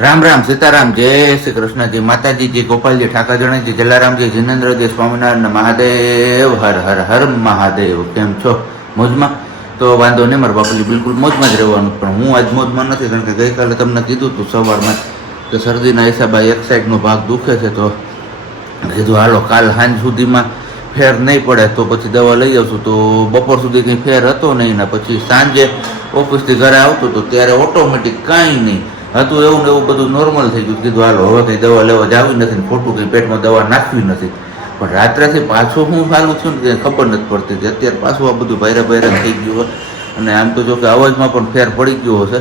રામ રામ સીતારામ જય શ્રી કૃષ્ણજી માતાજીજી ગોપાલજી ઠાકાજણીજી જલારામજી જીનેન્દ્રજી સ્વામિનારાયણ મહાદેવ હર હર હર મહાદેવ. કેમ છો? મોજમાં? તો વાંધો નહીં, મારા બાપુજી બિલકુલ મોજમાં જ રહેવાનું. પણ હું આજ મોજમાં નથી, કારણ કે ગઈકાલે તમને કીધું હતું સવારમાં કે શરદીના હિસાબે એક સાઈડનો ભાગ દુખે છે. તો કીધું હાલો કાલ સાંજ સુધીમાં ફેર નહીં પડે તો પછી દવા લઈ આવશું. તો બપોર સુધી કંઈ ફેર હતો નહીં ને પછી સાંજે ઓફિસથી ઘરે આવતો હતો ત્યારે ઓટોમેટિક કાંઈ નહીં હતું, એવું ને એવું બધું નોર્મલ થઈ ગયું. કીધું હાલો હવે કંઈ દવા લેવા જાવી નથી ને ખોટું કંઈ પેટમાં દવા નાખવી નથી. પણ રાત્રેથી પાછું હું ચાલુ થયું ને ખબર નથી પડતી કે અત્યારે પાછું આ બધું ભાઈરા ભાઈરા થઈ ગયું હોય. અને આમ તો જો કે અવાજમાં પણ ફેર પડી ગયો હશે,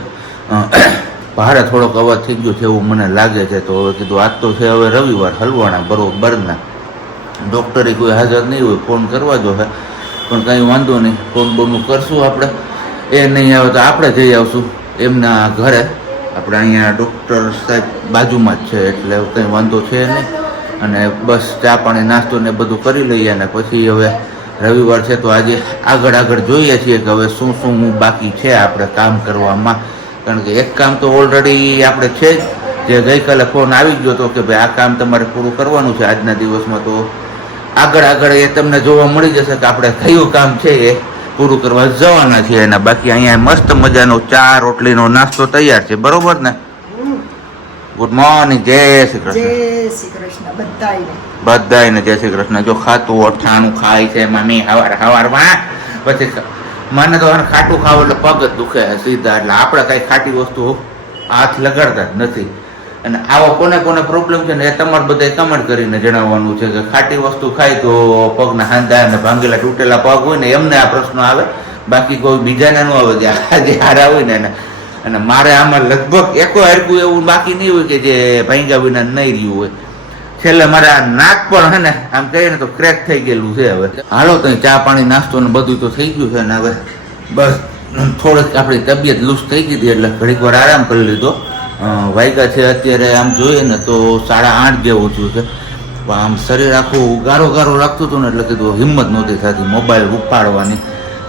ભારે થોડોક અવાજ થઈ ગયો છે એવું મને લાગે છે. તો હવે કીધું આજ તો છે હવે રવિવાર, હલવાણા બરોબરના ડૉક્ટરે કોઈ હાજર નહીં હોય, ફોન કરવા જો હે પણ કંઈ વાંધો નહીં, ફોન બોનનું કરશું આપણે. એ નહીં આવે તો આપણે જઈ આવશું એમના ઘરે. આપણે અહીંયા ડૉક્ટર સાહેબ બાજુમાં જ છે એટલે કંઈ વાંધો છે નહીં. અને બસ ચા પાણી નાસ્તો ને બધું કરી લઈએ અને પછી હવે રવિવાર છે તો આજે આગળ જોઈએ છીએ કે હવે શું શું બાકી છે આપણે કામ કરવામાં. કારણ કે એક કામ તો ઓલરેડી આપણે છે જ, જે ગઈકાલે ફોન આવી ગયો હતો કે ભાઈ આ કામ તમારે પૂરું કરવાનું છે આજના દિવસમાં. તો આગળ એ તમને જોવા મળી જશે કે આપણે કયું કામ છે એ પૂરું કરવા જવાના છીએ. અને બાકી અહીંયા મસ્ત મજાનો ચા રોટલીનો નાસ્તો તૈયાર છે, બરોબર ને? ગુડ મોર્નિંગ, જય શ્રી કૃષ્ણ. જય શ્રી કૃષ્ણ બધાયને જય શ્રી કૃષ્ણ. જો ખાતું અઠાણું ખાય છે મમ્મી હવારમાં, પછી મને તો ખાટું ખાવ એટલે પગ જ દુખે સીધા. એટલે આપણે કઈ ખાટી વસ્તુ હાથ લગાડતા જ નથી. અને આવો કોને કોને પ્રોબ્લેમ છે ને એ તમારે બધા કમેન્ટ કરીને જણાવવાનું છે કે ખાટી વસ્તુ ખાય તો પગના હાંધા અને ભાંગેલા તૂટેલા પગ હોય ને એમને આ પ્રશ્ન આવે, બાકી કોઈ બીજાને ન આવે. જે હારા હોય ને અને મારે આમાં લગભગ એકો હરકું એવું બાકી નહીં હોય કે જે ભાંગ્યા વિના નહીં રહ્યું હોય. છેલ્લે મારે આ નાક પણ હે ને આમ કહીએ ને તો ક્રેક થઈ ગયેલું છે. હવે હાલો તો ચા પાણી નાસ્તો ને બધું તો થઈ ગયું છે ને હવે બસ થોડીક આપણી તબિયત લૂઝ થઈ ગઈ હતી એટલે ઘડીક વાર આરામ કરી લીધો. વાગ્યા છે અત્યારે આમ જોઈએ ને તો 8:30 જેવું થયું છે. પણ આમ શરીર આખું ગારો લાગતું હતું ને એટલે કીધું હિંમત નહોતી થતી મોબાઈલ ઉપાડવાની.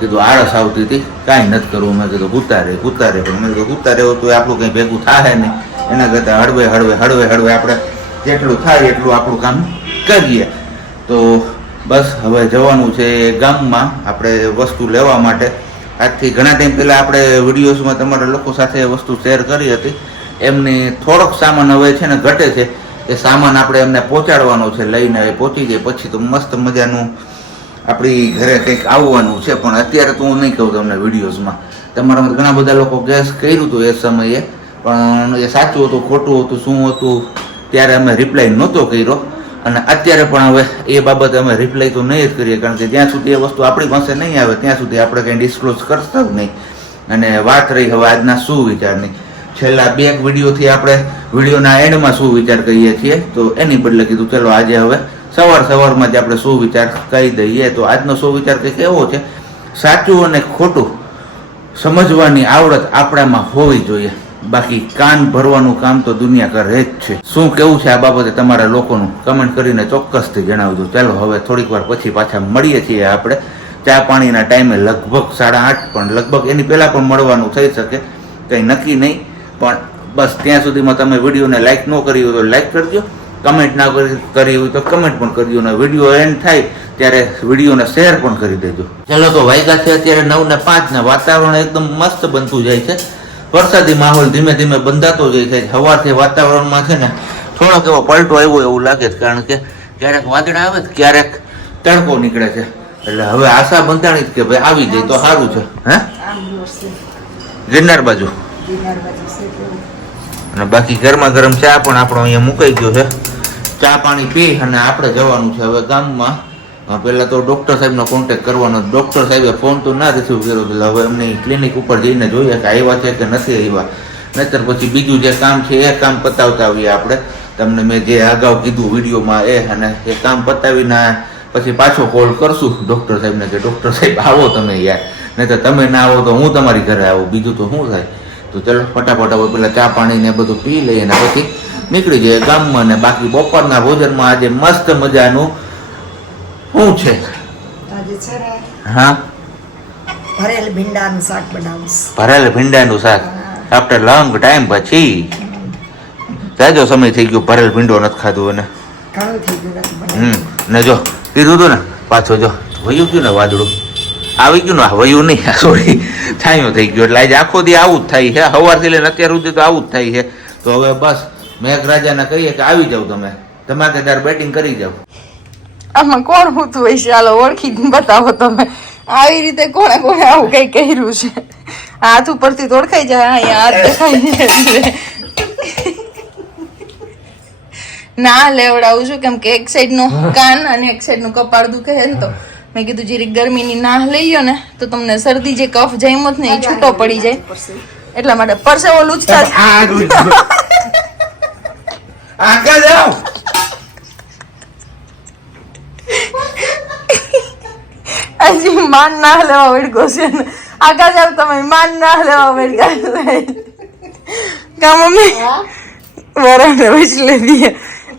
કીધું આળસ આવતી હતી, કાંઈ નથી કરવું. મેં કીધું ઉતારે પણ મેં કીધું ઉતારે તો આપણું કંઈ ભેગું થાય નહીં. એના કરતાં હળવે આપણે જેટલું થાય એટલું આપણું કામ કરીએ. તો બસ હવે જવાનું છે ગામમાં આપણે વસ્તુ લેવા માટે. આજથી ઘણા ટાઈમ પહેલાં આપણે વિડીયોઝમાં તમારા લોકો સાથે વસ્તુ શેર કરી હતી. એમની થોડોક સામાન હવે છે ને ઘટે છે, એ સામાન આપણે એમને પહોંચાડવાનો છે. લઈને એ પહોંચી જાય પછી તો મસ્ત મજાનું આપણી ઘરે કંઈક આવવાનું છે. પણ અત્યારે તો હું નહીં કહું તમને વિડીયોઝમાં. તમારા ઘણા બધા લોકો ગેસ કર્યું હતું એ સમયે, પણ એ સાચું હતું ખોટું હતું શું હતું ત્યારે અમે રિપ્લાય નહોતો કર્યો. અને અત્યારે પણ હવે એ બાબતે અમે રિપ્લાય તો નહીં જ કરીએ, કારણ કે જ્યાં સુધી એ વસ્તુ આપણી પાસે નહીં આવે ત્યાં સુધી આપણે કંઈ ડિસ્ક્લોઝ કરતા જ નહીં. અને વાત રહી હવે આજના શું વિચારની, છેલ્લા 2 વિડીયોથી આપણે વિડીયોના એન્ડમાં શું વિચાર કહીએ છીએ, તો એની બદલે કીધું ચલો આજે હવે સવારમાં જ આપણે શું વિચાર કહી દઈએ. તો આજનો શું વિચાર કંઈક એવો છે, સાચું અને ખોટું સમજવાની આવડત આપણામાં હોવી જોઈએ. બાકી કાન ભરવાનું કામ તો દુનિયા કરે જ છે. શું કેવું છે આ બાબતે તમારા લોકોનું કમેન્ટ કરીને ચોક્કસથી જણાવજો. ચાલો હવે થોડીક વાર પછી પાછા મળીએ છીએ આપણે ચા પાણીના ટાઈમે, લગભગ 8:30, પણ લગભગ એની પહેલાં પણ મળવાનું થઈ શકે, કંઈ નક્કી નહીં. પણ બસ ત્યાં સુધીમાં તમે વિડીયોને લાઇક ન કરી હોય તો લાઇક કરજો, કમેન્ટ ના કરી હોય તો કમેન્ટ પણ કરજો, અને વિડીયો એન્ડ થાય ત્યારે વિડીયોને શેર પણ કરી દેજો. ચાલો તો વાગ્યા છે અત્યારે 9:05 ને વાતાવરણ એકદમ મસ્ત બનતું જાય છે. વરસાદી માહોલ ધીમે ધીમે બંધાતો જાય છે. સવારથી વાતાવરણમાં છે ને થોડોક એવો પલટો આવ્યો એવું લાગે છે, કારણ કે ક્યારેક વાદળા આવે ક્યારેક તડકો નીકળે છે. એટલે હવે આશા બંધાણી કે ભાઈ આવી જાય તો સારું છે. હે ગિરનાર બાજુ અને બાકી ગરમ ચા પણ આપણો અહીંયા મુકાઈ ગયો છે. ચા પાણી પી અને આપણે જવાનું છે હવે ગામમાં. પહેલાં તો ડૉક્ટર સાહેબનો કોન્ટેક્ટ કરવાનો. ડૉક્ટર સાહેબે ફોન તો ના રિસીવ કર્યો, એટલે હવે એમની ક્લિનિક ઉપર જઈને જોઈએ કે આવ્યા છે કે નથી આવ્યા. નહીંતર પછી બીજું જે કામ છે એ કામ પતાવતા આવીએ આપણે. તમને મેં જે અગાઉ કીધું વિડીયોમાં અને એ કામ પતાવીને પછી પાછો કોલ કરશું ડૉક્ટર સાહેબને કે ડૉક્ટર સાહેબ આવો તમે યાર, નહીં તો તમે ના આવો તો હું તમારી ઘરે આવું, બીજું તો શું થાય. તો ચલો ફટાફટ હવે પેલા ચા પાણી ને બધું પી લઈએ અને પછી નીકળી જઈએ ગામમાં. ને બાકી બપોરના ભોજનમાં આજે મસ્ત મજાનું શું છે? હા, ભરેલ ભીંડાનું શાક બનાવીશ. ભરેલ ભીંડાનું શાક આફ્ટર લોંગ ટાઈમ પછી. જાજો સમય થઈ ગયો ભરેલ ભીંડો નથી ખાધું અને ઘણું થઈ ગયું નથી બનાવ્યું. ને જો કીધું હતું ને પાછો જો વયું ગયું ને વાદળું આવી ગયું ને વયું નહીં સોરી છાંયો થઈ ગયો એટલે આજે આખો દી આવું જ થાય છે સવારથી લઈને અત્યાર સુધી તો આવું જ થાય છે તો હવે બસ મેઘરાજાને કહીએ કે આવી જાવ તમે ધમાકેદાર બેટિંગ કરી જાવ. આમાં કોણ હોતું હોય છે? ચાલો ઓળખી બતાવો તમે. આવી રીતે કોણે કોણે આવું કઈ કર્યું છે? હાથ ઉપરથી તો ઓળખાઈ જાય. અહીંયા હાથ દેખાય છે. ના લેવડાવું છું કેમ કે એક સાઈડ નો કાન અને એક સાઈડ નું કપાળ દુખે છે ને તો મેં કીધું જરી ગરમીની નાહ લઈ લો ને તો તમને શરદી જે કફ જામ્યો ને એ છૂટો પડી જાય એટલા માટે પરસેવો લૂછતા આગળ જાઓ. હજી માન ના લેવા વળગો છે ને આગળ જાવ તમે માન ના લેવા વળગા કા મમ્મી વરાને વચલે દીએ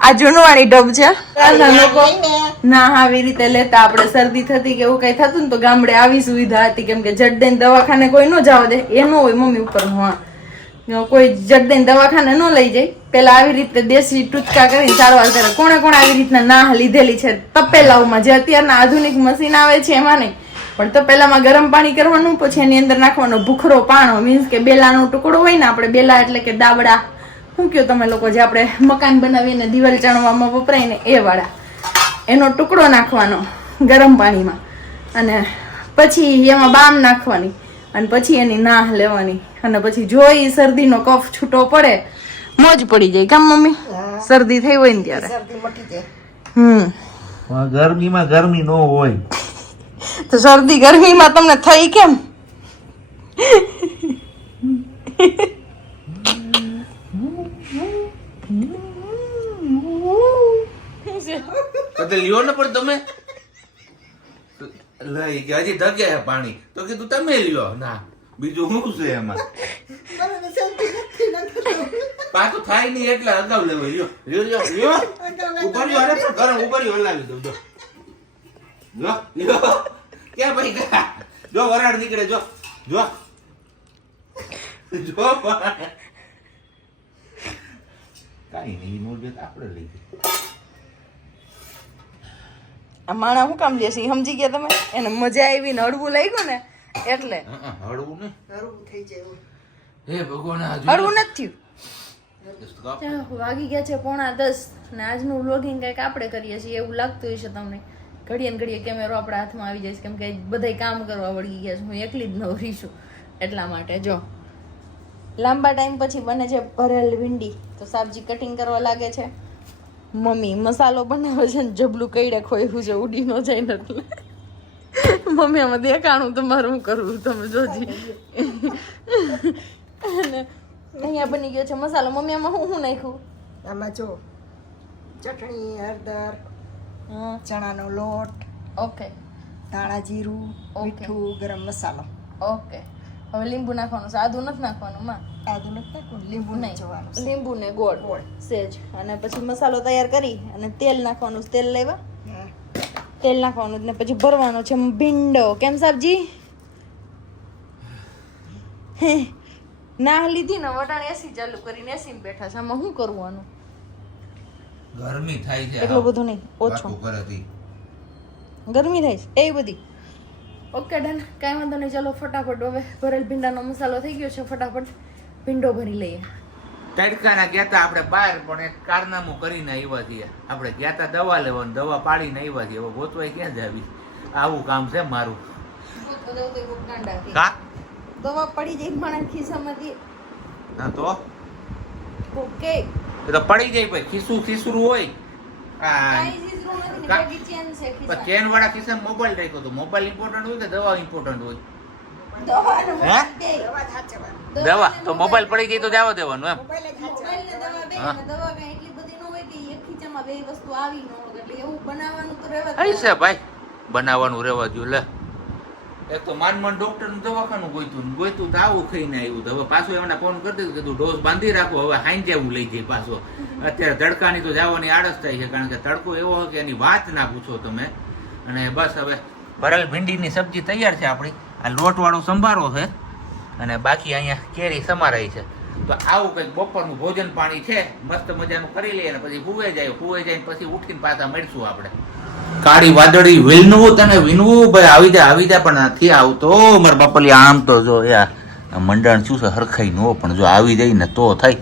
આ જૂનવાણી ડબ છે લોકો ના આવી રીતે લેતા આપણે શરદી થતી કે એવું કઈ થતું ને તો ગામડે આવી સુવિધા હતી કેમ કે જડ દઈને દવાખાને કોઈ ન જવા દે એ ન હોય મમ્મી ઉપર હા કોઈ જડ દઈને દવાખાને ન લઈ જાય પેલા આવી રીતે દેશી ટૂચકા કરીને સારવાર કરે કોણે કોણે આવી રીતના નાહ લીધેલી છે તપેલાઓમાં જે અત્યારના આધુનિક મશીન આવે છે એમાં નહીં પણ તપેલામાં ગરમ પાણી કરવાનું પછી એની અંદર નાખવાનો ભૂખરો પાણો મીન્સ કે બેલાનો ટુકડો હોય ને આપણે બેલા એટલે કે દાબડા શું કયો તમે લોકો જે આપણે મકાન બનાવીને દિવાલ ચણવામાં વપરાય ને એ વાળા એનો ટુકડો નાખવાનો ગરમ પાણીમાં અને પછી એમાં બામ નાખવાની અને પછી એની નાહ લેવાની અને પછી જો એ શરદીનો કફ છૂટો પડે મોજ પડી જાય કામ મમ્મી શરદી થઈ હોય ને ત્યારે શરદી મટી જાય. ગરમીમાં ગરમી ન હોય તો શરદી ગરમીમાં તમને થઈ કેમ? લ્યો ને પણ તમે લઈ ગયા હજી ધગ્યા પાણી તો કીધું તમે લ્યો ના બીજું શું છે એમાં પાછું થાય નહીં એટલે અગાઉ લેવો લ્યો લ્યો લ્યો લ્યો ઉપર લ્યો અરે પણ ગરમ ઉપર લ્યો હલાવી દઉં જો લ્યો લ્યો ક્યાં ભાઈ ગયા જો વરાળ નીકળે જો જો જો કાઈ નહીં નો દે આપણે લઈ આ માણા શું કામ લેશે સમજી ગયા તમે? એને મજા આવી ને હળવું લાગ્યું ને એટલે હળવું ને હળવું થઈ જાય એવું. હે ભગવાન હળવું નથી થયું. વાગી ગયા છે 9:30 ને આજનું વ્લોગિંગ કંઈક આપણે કરીએ છીએ એવું લાગતું હશે તમને. ઘડીએ ને ઘડીએ કેમેરો આપણા હાથમાં આવી જાય કેમ કે બધાય કામ કરવા વળગી ગયા છે. હું એકલી જ નવરી છું એટલા માટે. જો લાંબા ટાઈમ પછી બને છે ભરેલ ભીંડી તો સબ્જી કટિંગ કરવા લાગે છે મમ્મી. મસાલો બનાવે છે ને જબલું કઈડે ખોયું છે ઉડી ન જાય ને એટલે મમ્મી આમાં દેખાણું તમારું શું કરવું તમે જોજી. અને અહીંયા બની ગયો છે મસાલો. મમ્મી આમાં શું નાખ્યું? આમાં જો ચટણી હળદર ચણાનો લોટ ઓકે ધાણા જીરું ઓકે. મીઠું ગરમ મસાલો. ઓકે હવે લીંબુ નાખવાનું છે? આદુ નથી નાખવાનું માં? આદુ નથી નાખવાનું, લીંબુ નહીં જોવાનું. લીંબુ ને ગોળ સેજ અને પછી મસાલો તૈયાર કરી અને તેલ નાખવાનું. તેલ લેવા તેલ નાખવાનું ને પછી ભરવાનો છે ભીંડો. કેમ સબ્જી નાહ લીધી ને વટાણ એસી ચાલુ કરીને એસી બેઠા છે. આમાં શું કરવાનું? ગરમી થાય છે એટલું બધું નહીં, ઓછું ઘરેથી ગરમી થાય છે એ બધી. ઓકે ડન, કાંઈ વાંધો નહીં. ચાલો ફટાફટ હવે ભરેલ ભીંડાનો મસાલો થઈ ગયો છે, ફટાફટ ભીંડો ભરી લઈએ. તડકાના ગયા તા આપણે બહાર પણ એક કારનામું કરીને આવ્યા છીએ. આપણે ગયા તા દવા લેવાનું, દવા પાડીને આવ્યા છીએ. હવે ગોતવાય ક્યાં જ આવી? આવું કામ છે મારું. કા દવા પડી જાય માણસ ખિસ્સામાંથી. હા તો ઓકે એ તો પડી જાય ભાઈ. ખિસ્સું હોય ચેન વાળા ખિસ્સામાં મોબાઈલ રાખ્યો તો મોબાઈલ ઇમ્પોર્ટન્ટ હોય કે દવા ઇમ્પોર્ટન્ટ હોય? દવા તો મોબાઈલ પડી જાય તો જવા દેવાનું એમ. છે ભાઈ બનાવવાનું રહેવા દો. લે એક તો માન ડોક્ટર નું દવાખાનું ગોઈતું તો આવું ખાઈને આવ્યું. હવે પાછું એમને ફોન કરી દીધું કીધું ડોઝ બાંધી રાખો. હવે હાઈ જેવું લઈ જાય પાછો. અત્યારે તડકાની તો જવાની આળસ થાય છે કારણ કે તડકો એવો હોય કે એની વાત ના પૂછો તમે. અને બસ હવે ભરેલ ભીંડીની સબ્જી તૈયાર છે આપણી. આ લોટ વાળો સંભારો છે અને બાકી અહીંયા કેરી સમારાઈ છે. તો આવું કંઈક બપોરનું ભોજન પાણી છે મસ્ત મજાનું કરી લઈએ અને પછી હુવે જઈને પછી ઉઠીને પાછા મળશું આપણે. કાળી વાદળી વિનવું તને વિનવું ભાઈ આવી જા પણ નથી આવતો મારા બાપલી. આમ તો જો યાર મંડાણ શું છે હરખાઈ નો પણ જો આવી જાય ને તો થાય.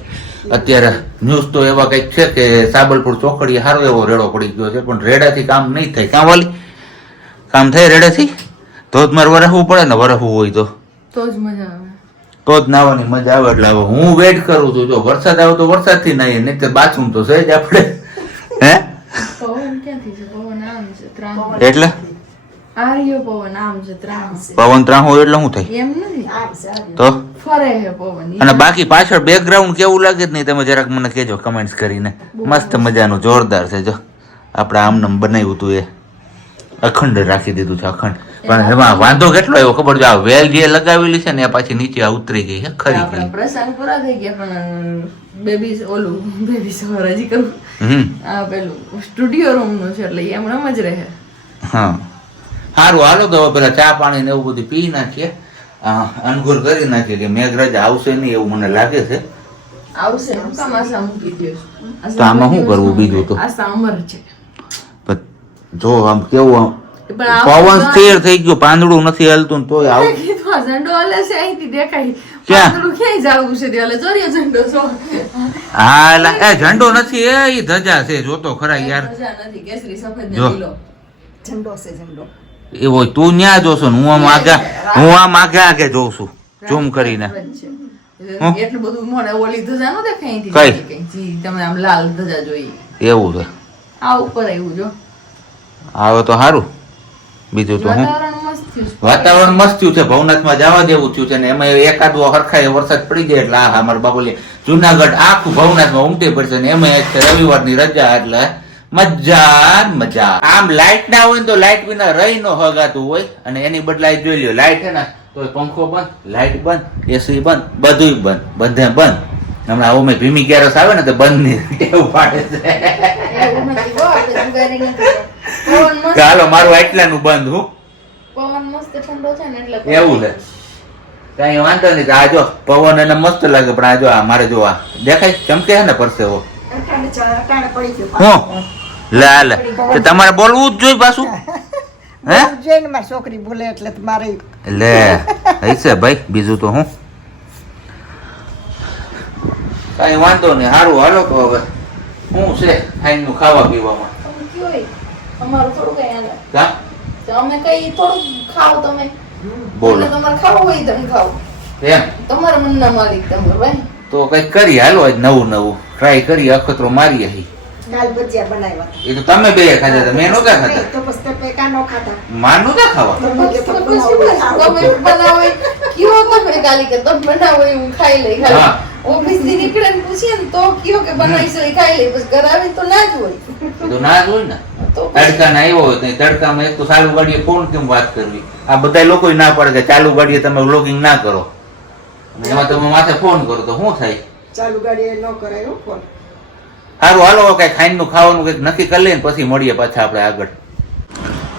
અત્યારે ન્યૂઝ તો એવા કંઈક છે કે સાબલપુર ચોકડીએ સારો એવો રેડો પડી ગયો છે પણ રેડાથી કામ નહીં થાય. કાં વાલી કામ થાય રેડાથી? ધોધમાર વરસવું પડે ને, વરસવું હોય તો જ મજા આવે, તો જ નાવાની મજા આવે. એટલે હવે હું વેઇટ કરું છું. જો વરસાદ આવે તો વરસાદથી નાહીએ, નહીં તો બાથરૂમ તો સહેજ આપણે હે પવન ક્યાંથી છે? પવન આમ છે ત્રાહો. એટલે આર્યો પવન આમ છે ત્રાહો. પવન ત્રાહો એટલે શું થાય? એમ નથી, આમ સારું. તો ફરે છે પવન. અને બાકી પાછળ બેકગ્રાઉન્ડ કેવું લાગે જ નહીં તમે જરાક મને કહેજો કમેન્ટ્સ કરીને. મસ્ત મજાનું જોરદાર છે. જો આપણે આમનામ બનાવ્યું હતું એ અખંડ રાખી દીધું છે અખંડ. પણ એમાં વાંધો કેટલો એવો ખબર છે, આ વેલ જે લગાવેલી છે ને એ પાછી નીચે ઉતરી ગઈ છે ખરી આપણા ગઈ. પ્રસંગ પૂરા થઈ ગયા પણ બેબી સવાર હજી કરું. આ પેલું સ્ટુડિયો રૂમ નું છે એટલે એમ જ રહે. હા સારું હાલો તો હવે પેલા ચા પાણી ને એવું બધું પી નાખીએ, અનગુર કરી નાખીએ કે મેઘરાજ આવશે નહીં એવું મને લાગે છે. આવશે ચોમાસા મૂકી દો. તો આમાં શું કરવું બીજું તો? આ સામર છે જો આમ કેવું આમ પણ પવન સ્થિર થઈ ગયું, પાંદડું નથી હલતું તોય આવું. કીધું આ ઝંડો હલે છે અહીંથી દેખાય. ક્યાં? પાંદડું ક્યાંય જવું છે તે હલે જોરિયો ઝંડો છો. હા લા, એ ઝંડો નથી એ ઈ ધજા છે. જોતો ખરા યાર. મજા નથી, કેસરી સફેદ જો. ને લીલો. ઝંડો છે ઝંડો. એવો તું ન્યા જોશો ને હું આમ આગે જોઉં છું ઝૂમ કરીને. એટલું બધું મોડે ઓલી ધજા નો દેખાય અહીંથી. કઈ? કઈ જી તમે આમ લાલ ધજા જોઈ. એવું છે. આ ઉપર આવ્યું જો. આવે તો સારું. બીજું તો હું વાતાવરણ મસ્ત થયું છે. વાતાવરણ મસ્ત થયું છે, ભવનાથમાં જવા જેવું થયું છે ને એમાં એકાદો હરખાય વરસાદ પડી જાય એટલે આ અમારા બાબુલી જુનાગઢ આખું ભવનાથમાં ઉમટી પડશે ને એમાં એક રવિવારની રજા એટલે મજા મજા. આમ લાઈટ ના હોય ને તો લાઈટ વિના રહી ન હગાતું હોય અને એની બદલાઈ જોઈ લ્યો લાઈટ હે ને તો પંખો બંધ, લાઈટ બંધ, એસી બંધ, બધું બંધ, બધે બંધ. હમણાં આવું મેં ભીમી ગેરસ આવે ને તો બંધ નહીં એવું પાડે છે. એવું નથી, બહુ આપણે જુગારી નથી. પવન મસ્ત, ચાલો મારું એટલાનું બંધ હું પવન મસ્ત ઠંડો છે ને એટલે એવું છે. કઈ વાંધો નહીં. આ જો પવન એને મસ્ત લાગે પણ આ જો આ મારે જો આ દેખાય ચમકે છે ને પરસેવો. અટાણે પડી ગયું. હું લે લે તો તમારે બોલવું જ જોઈએ પાછું હે? જોઈને મારી છોકરી બોલે એટલે મારે લે હશે ભાઈ બીજું તો હું કઈ વાંધો નહીં. સારું હાલો તો હવે શું છે ખાઈનું ખાવા પીવામાં તમે કયો હોય, અમારું થોડું કઈ હાલે. કા તો અમે કઈ થોડું ખાઓ તમે. બોલો એટલે તમારે ખાવું હોય તમે ખાઓ. એમ તમારા મનના માલિક તમે ભાઈ. તો કઈક કરી હાલો આજ નવું ટ્રાય કરીએ, અખતરો મારીએ. કાલ ભજીયા બનાવ્યા. એ તો તમે બે ખાધા હતા, મેં નહોતા ખાધા. તો પછી તમે કાં ન ખાતા? માર નહોતા ખાવા. તમે બનાવો કયો તમે કાલી કે તમે બનાવો એ હું ખાઈ લઈ. હા. ઓફિસ થી નીકળે ને પૂછીએ ને તો કયો કે બનાવીશું એ ખાઈ લઈ. બસ ઘર આવી તો ના જ હોય. એ તો ના જ હોય ને. તો તડકા ના આવ્યો હોય તો તડકામાં એક તો ચાલુ ગાડીએ ફોન કેમ વાત કરવી? આ બધા લોકો ના પાડે કે ચાલુ ગાડીએ તમે વ્લોગિંગ ના કરો અને એમાં તમે માથે ફોન કરો તો શું થાય? ચાલુ ગાડીએ ન કરાયો ફોન. સારું હાલો કઈ ખાઈનું ખાવાનું કઈક નક્કી કરી લઈએ પછી મળીએ પાછા આપણે આગળ.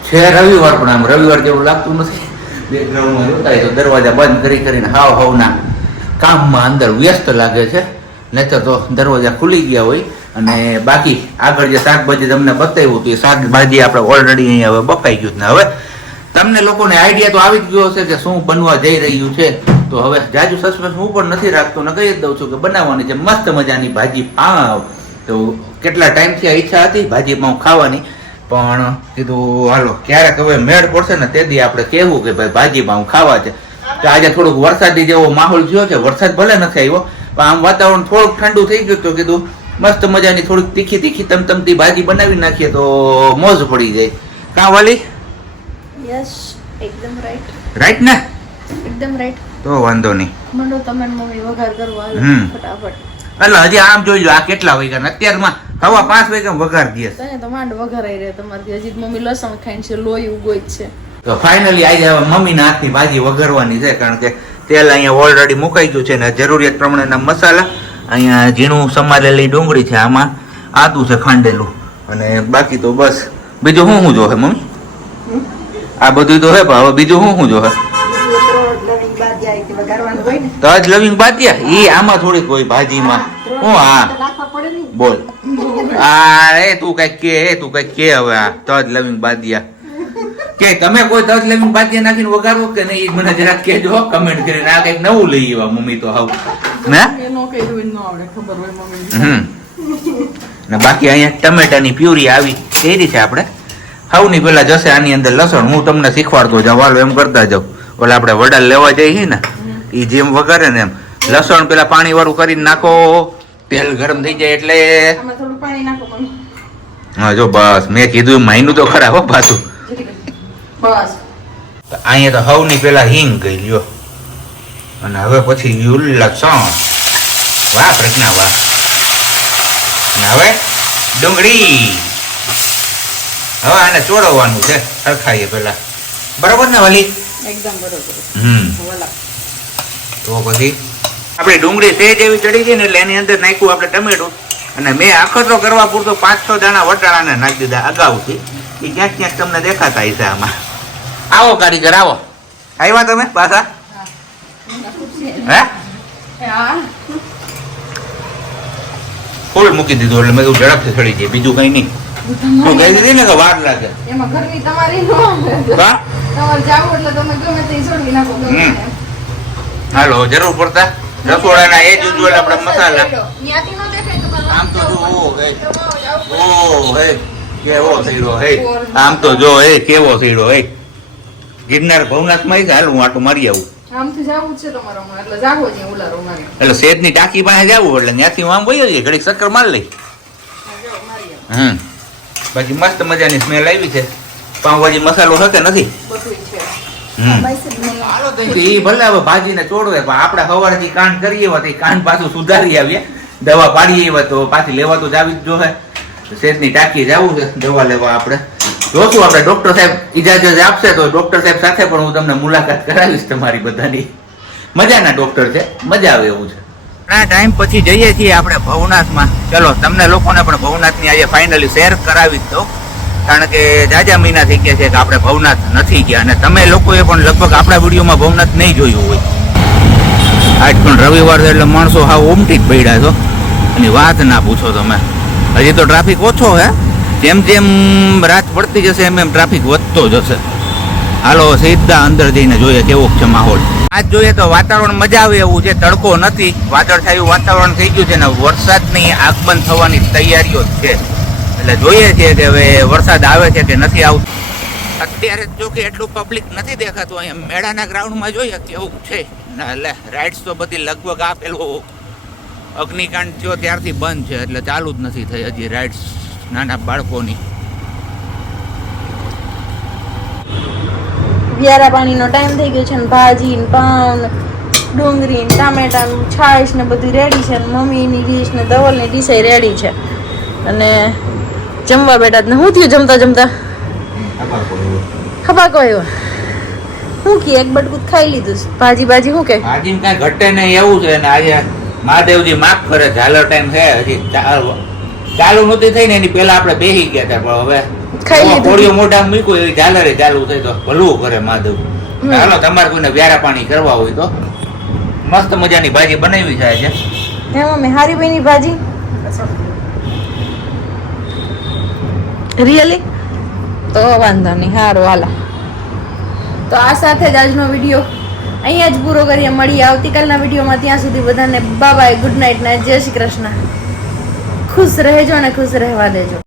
છે રવિવાર પણ આમ રવિવાર જેવું લાગતું નથી. બેકગ્રાઉન્ડમાં જોતા હોય તો દરવાજા બંધ કરીને હાવના કામમાં અંદર વ્યસ્ત લાગે છે. નહીતર તો દરવાજા ખુલી ગયા હોય. અને બાકી આગળ જે શાકભાજી તમને બતાવ્યું હતું એ શાકભાજી આપણે ઓલરેડી અહીંયા હવે બફાઈ ગયું ને હવે તમને લોકોને આઈડિયા તો આવી જ ગયો હશે કે શું બનવા જઈ રહ્યું છે. તો હવે જાજુ સસ્પેન્સ હું પણ નથી રાખતો ને કહી જ દઉં છું કે બનાવવાની છે મસ્ત મજાની ભાજી પાવ. તો કેટલા ટાઈમથી આ ઈચ્છા હતી ભાજી પાવ ખાવાની પણ કીધું હાલો ક્યારેક હવે મેળ પડશે ને તેથી આપણે કહેવું કે ભાઈ ભાજી પાવ ખાવા છે. તો આજે થોડુંક વરસાદી જેવો માહોલ થયો છે. વરસાદ ભલે નથી આવ્યો પણ આમ વાતાવરણ થોડુંક ઠંડુ થઈ ગયું તો કીધું મસ્ત મજાની થોડીક તીખી તમતમતી ભાજી બનાવી નાખીએ તો મોજ પડી જાય. કાં વાલી? યસ એકદમ રાઈટ. રાઈટ ને? એકદમ રાઈટ. તો વાંધો નહીં. મંડો તમે ને મમ્મી વઘાર કરવા હાલો ફટાફટ. એટલે હજી આમ જોઈ લો આ કેટલા વાગ્યા અત્યારમાં 5:15 વાગ્યા વઘાર દે તને તો માંડ વઘારાઈ રહે તમારથી. હજી મમ્મી લસણ ખાઈને છે લોહી ઉગોય જ છે. તો ફાઇનલી આજે હવે મમ્મીના હાથની ભાજી વઘારવાની છે કારણ કે તેલ અહીંયા ઓલરેડી મુકાઈ ગયું છે ને જરૂરિયાત પ્રમાણેના મસાલા અહીંયા ઝીણું સમારેલી ડુંગળી છે, આમાં આદું છે ખાંડેલું અને બાકી તો બસ બીજું શું જોહે મમ્મી? આ બધું તો હે પણ હવે બીજું શું જોહે? લણી બાદ જાય કે વઘારવાનું હોય ને. તજ લવિંગ બાદિયા ઈ આમાં થોડીક હોય ભાજીમાં. હું હા તો નાખવા પડે ને. બોલ તું કઈક કે હવે આ તજ લવિંગ બાદિયા કે તમે કોઈ તજ લવિંગ બાદિયા નાખીને વગાડો કે નહીં ઈ મને જરાક કહેજો કમેન્ટ કરીને. આ કઈક નવું લઈ આવ્યા મમ્મી તો હાવ ના ને બાકી અહીંયા ટમેટાની પ્યુરી આવી કરી છે આપણે. હાવની પેલા જશે આની અંદર લસણ. હું તમને શીખવાડતો જાઉં હાલો એમ કરતા જાઉં. ઓલા આપણે વડા લેવા જઈએ ને ઈ જેમ વઘારે ને એમ લસણ પેલા પાણી વાળું કરીને નાખો. તેલ ગરમ થઈ જાય એટલે હા જો બસ મેં કીધું માયનું તો ખરા હો પાછું. અહીંયા તો હવની પેલા હિંગ ગઈ લ્યો અને હવે પછી ગયું લસણ. વાહ પ્રજ્ઞા વાહ. અને હવે ડુંગળી. હવે આને ચોરવવાનું છે હરખાઈએ પેલા. બરાબર ને વાલી? એકદમ બરોબર. તો પછી આપણે ડુંગળી સેજ એવી ચડી ગઈ ને એટલે એની અંદર નાખ્યું આપણે ટમેટું અને મેં આખતરો કરવા પૂરતો 5-6 દાણા વટાણાને નાખી દીધા અગાઉથી. એ ક્યાંક ક્યાંક તમને દેખાતા હશે આમાં. આવો કારીગર આવો. આવ્યા તમે પાછા? હે ફૂલ મૂકી દીધું એટલે મેં ઝડપથી ચડી જાય બીજું કઈ નહીં. તું કહી દીધી ને કે વાર લાગે. એમાં ઘરની તમારી નો આવે. હા તમારે જાવ એટલે તમે ગમે તે છોડી નાખો. હાલો જરૂર પડતા રસોડાના એ જ ઉજ્જવલ આપણા મસાલા. ત્યાંથી નો દેખાય તમારે. આમ તો જો હે કેવો થઈડો હે. આમ તો જો હે કેવો થઈડો હે. ગિરનાર ભવનાથમાં હાલ હું આટો મારી આવું. આમથી જાવું છે તમારે હમણાં એટલે જાગો છે ઉલારો મારી. એટલે શેઠની ટાંકી પાસે જવું એટલે ત્યાંથી હું આમ વહી જઈએ ઘડીક ચક્કર માર લઈ. બાકી મસ્ત મજાની સ્મેલ આવી છે. પાઉંભાજી મસાલો છે કે નથી? બધું છે. હાલો તો ઈ ભલે હવે ભાજીને ચોડવે પણ આપણે સવારથી કાન કરીએ હોત એ કાન પાછું સુધારી આવીએ. દવા પાડીએ એવા તો પાછી લેવા તો જાવી જ જોહે. શેઠની ટાંકી જવું છે દવા લેવા આપણે. જોશું આપણે ડોક્ટર સાહેબ ઇજાજત આપશે તો ડોક્ટર સાહેબ સાથે પણ હું તમને મુલાકાત કરાવીશ તમારી બધાની. મજાના ડોક્ટર છે, મજા આવે એવું છે. ઘણા ટાઈમ પછી જઈએ છીએ આપણે ભવનાથમાં. ચલો તમને લોકોને પણ ભવનાથની આજે ફાઇનલી શેર કરાવી જ દઉં કારણ કે જાજા મહિના થઈ ગયા છે કે આપણે ભવનાથ નથી ગયા અને તમે લોકોએ પણ લગભગ આપણા વિડીયોમાં ભવનાથ નહીં જોયું હોય. આજ પણ રવિવાર છે એટલે માણસો હાવ ઉમટી જ પડ્યા છો એની વાત ના પૂછો તમે. હજી તો ટ્રાફિક ઓછો હે. જેમ જેમ રાત પડતી જશે એમ એમ ટ્રાફિક વધતો જશે. હાલો સીધા અંદર જઈને જોઈએ કેવો છે માહોલ. આજ જોઈએ તો વાતાવરણ મજા આવે એવું છે. તડકો નથી, વાદળછાયું વાતાવરણ થઈ ગયું છે ને વરસાદની આગમન થવાની તૈયારીઓ છે. એટલે જોઈએ છીએ કે હવે વરસાદ આવે છે કે નથી આવતો. અત્યારે જો કે એટલું પબ્લિક નથી દેખાતું. અહીંયા મેળાના ગ્રાઉન્ડમાં જોઈએ કેવું છે. એટલે રાઇડ્સ તો બધી લગભગ આ પેલું અગ્નિકાંડ થયો ત્યારથી બંધ છે એટલે ચાલુ જ નથી થઈ હજી રાઇડ્સ નાના બાળકોની. વ્યારા પાણીનો ટાઈમ થઈ ગયો છે ને ભાજી ને પાઉં ને ડુંગળી ને ટામેટા ને છાશ ને બધું રેડી છે ને મમ્મીની ડીશ ને ધવલની ડીશ રેડી છે અને જમવા બેઠા ને શું થયું જમતા જમતા ખબર કોઈ શું કે એક બટકું ખાઈ લીધું ભાજી ભાજી શું કે ભાજી કઈ ઘટે નહીં એવું છે ને આજે મહાદેવજી માફ કરે ઝાલર ટાઈમ છે હજી ચાલુ નહોતી થઈ ને એની પેલા આપણે બેસી ગયા હતા પણ હવે ખાઈ લીધું કોળીઓ મોઢા મૂક્યું એવી ઝાલરે ચાલુ થઈ તો ભલું કરે મહાદેવ. હાલો તમારે કોઈને વ્યારા પાણી કરવા હોય તો મસ્ત મજાની ભાજી બનાવી જાય છે. હે મમ્મી હારી ભાઈની ભાજી રિયલી તો વાંધો નહીં સારું હાલા. તો આ સાથે જ આજનો વિડીયો અહીંયા જ પૂરો કરીએ. મળીએ આવતીકાલના વિડીયોમાં. ત્યાં સુધી બધાને બાય બાય, ગુડ નાઇટ ને જય શ્રી કૃષ્ણ. ખુશ રહેજો અને ખુશ રહેવા દેજો.